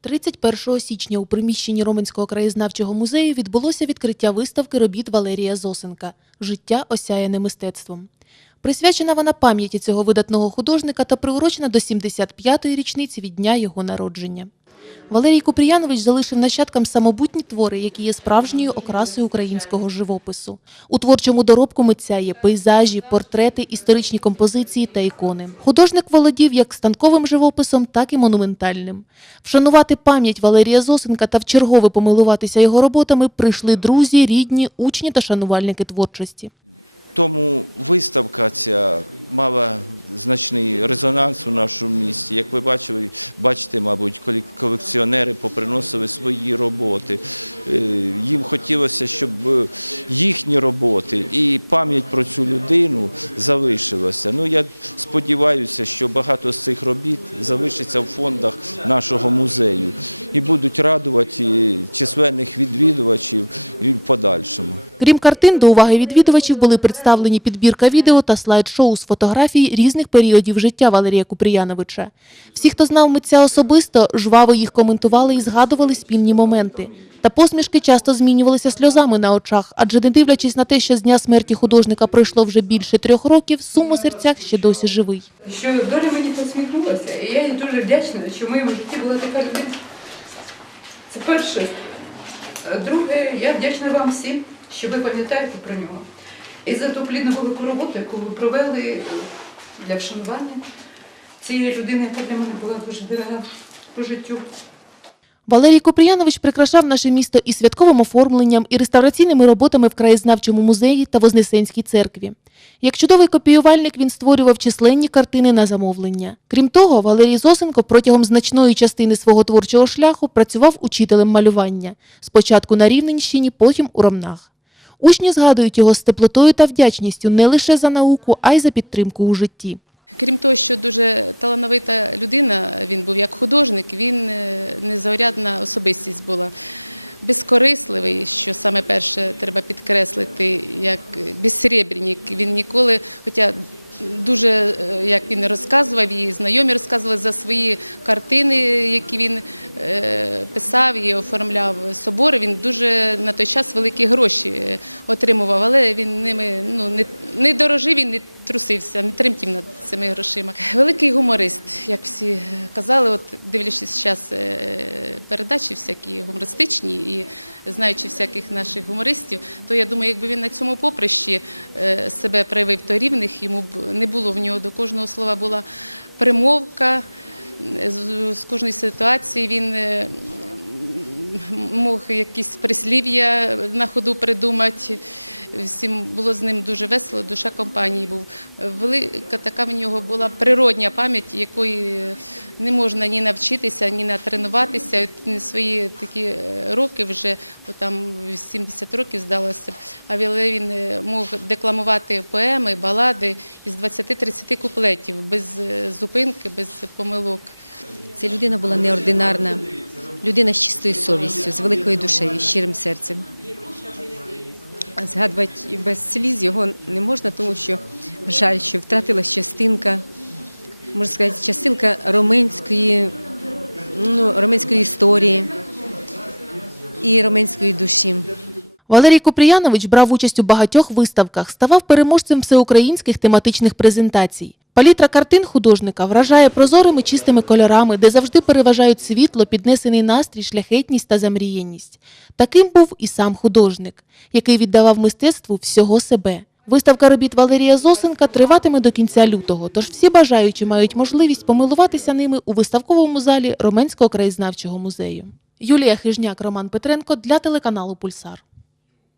31 січня у приміщенні Роменського краєзнавчого музею відбулося відкриття виставки робіт Валерія Зосенка Життя осяяне мистецтвом. Присвячена вона пам'яті цього видатного художника та приурочена до 75-ї річниці від дня його народження. Валерій Купріянович залишив нащадкам самобутні твори, які є справжньою окрасою українського живопису. У творчому доробку митця є пейзажі, портрети, історичні композиції та ікони. Художник володів як станковим живописом, так і монументальним. Вшанувати пам'ять Валерія Зосенка та вчергове помилуватися його роботами прийшли друзі, рідні, учні та шанувальники творчості. Тому виставка ця мала значний резонанс у нашому місті. Як ви бачили, бачите, мабуть, колекціонери поприносили свої роботи. Е, Їм хотілося, щоб е, їхні роботи і пам'ять про цю людину залишилася. Ну я сподіваюся, що багато з цих робіт залишиться в фондах нашого музею і будуть радувати численних відвідувачів і в подальшому. Крім картин, до уваги відвідувачів були представлені підбірка відео та слайд-шоу з фотографій різних періодів життя Валерія Купріяновича. Всі, хто знав митця особисто, жваво їх коментували і згадували спільні моменти. Та посмішки часто змінювалися сльозами на очах, адже не дивлячись на те, що з дня смерті художника пройшло вже більше трьох років, сум у серцях ще досі живий. що доля мені посміхнулася, і я їй дуже вдячна, що в моєму житті була така людина. Це перше. Друге, я вдячна вам всім, що ви пам'ятаєте про нього. І за ту плідну велику роботу, яку ви провели для вшанування цієї людини, яка для мене була дуже дорога по життю. Валерій Купріянович прикрашав наше місто і святковим оформленням, і реставраційними роботами в краєзнавчому музеї та Вознесенській церкві. Як чудовий копіювальник він створював численні картини на замовлення. Крім того, Валерій Зосенко протягом значної частини свого творчого шляху працював учителем малювання. Спочатку на Рівненщині, потім у Ромнах. Учні згадують його з теплотою та вдячністю не лише за науку, а й за підтримку у житті. Крім того, що дуже талановита людина, він був як художник, він е, незаурядна особистість була. Безкорисливий, що саме перше треба підкреслити, як безсребренік. Він ніколи, хоча дуже, е, як він розказував, і знайомі розказували за свої картини, які він е, писав і оформляв собори. Він дуже на той час великі гроші е, отримував, але він ними ну, не, не дорожив, він не трусився, не тремтів над цими грошима. Великий гуморист, як всі казали, от дивлячись зараз передачі всякі гумористичні і знаючи всяких наших гумористів, то я думаю, якби він на цьому поприщі е, себе проявив, то рівних йому б не було в нього до кожного слова була примовка. З, з кожної ситуації він е, мог якісь прислів'я на ходу придумати. Всім було з ним дуже весело, душа компанії був. Велика така в нього була природня пам'ять, якої не можна ні навчитися, ні натренуватися. От свої такі е, роки вже, там 70 років здалося, але він е, мог декламувати поеми, балади із 20-30 куплетів без е, зупинки, без помилок. Ця людина була неординарна, людина з чистою совістю, з великою душею, щирим серцем. Згадувати без сліз його не можна, тому що жаль, що втратилась частинка, можна сказати, частинка роменської, ну, роменської історії і роменської душі. Валерій Купріянович брав участь у багатьох виставках, ставав переможцем всеукраїнських тематичних презентацій. Палітра картин художника вражає прозорими чистими кольорами, де завжди переважають світло, піднесений настрій, шляхетність та замріяність. Таким був і сам художник, який віддавав мистецтву всього себе. Виставка робіт Валерія Зосенка триватиме до кінця лютого, тож всі бажаючі мають можливість помилуватися ними у виставковому залі Роменського краєзнавчого музею. Юлія Хижняк, Роман Петренко для телеканалу Пульсар.